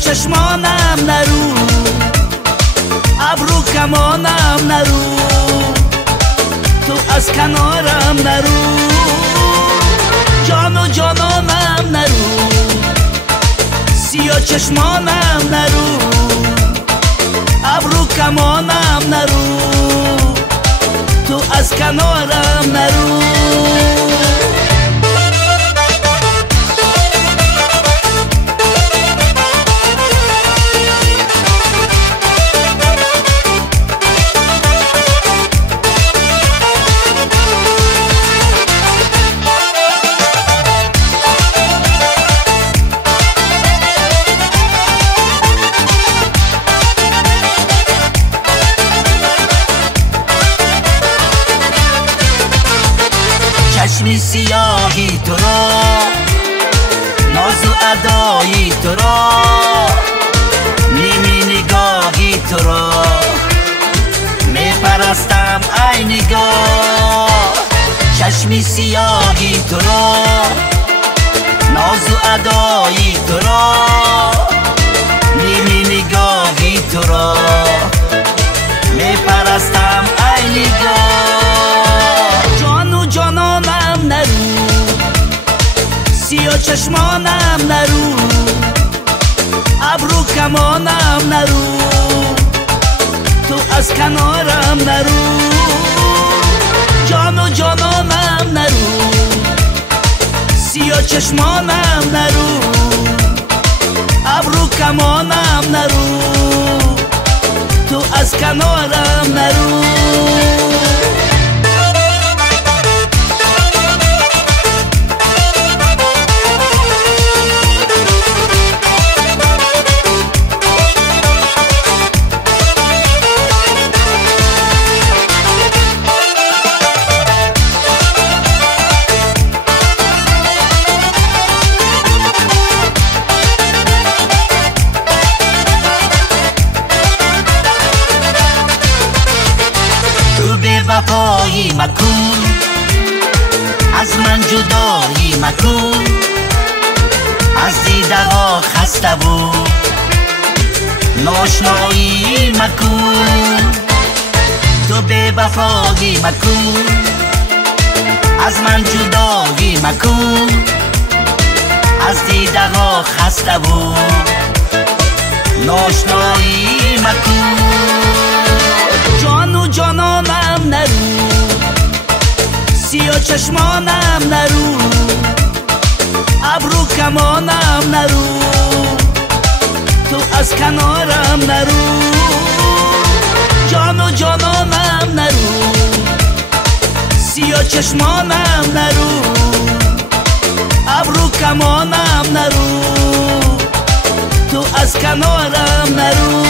چشمانم نرو، ابرو کمانم نرو، تو از کنارم نرو، جان و جانانم نرو، سیاه چشمانم نرو، ابرو کمانم نرو، تو از کنارم نرو. چشمی سیاهی تو را، ناز و ادایی تو را، نیمی نگاهی تو را، میپرستم ای نگاه. چشمی سیاهی تو را، ناز و ادایی تو را، نیمی نگاهی تو را، میپرستم ای نگاه. جانانم نرو، سیاه چشمانم نرو، ابرو کمانم نرو، تو از کنارم نرو، جان و جانانم نرو، سیاه چشمانم نرو، ابرو کمانم نرو، تو از کنارم نرو. وفایی مکن، از من جدایی مکن، از دیده ها خسته بود ناشنایی مکن. تو بی وفایی مکن، از من جدایی مکن، از دیده ها خسته بود ناشنایی مکن. جان و جانانم نرو، سیاه چشمانم نرو، ابرو کمانم نرو، تو از کنارم نرو، جان و جانانم نرو، سیاه چشمانم نرو، ابرو کمانم نرو، تو از کنارم نرو.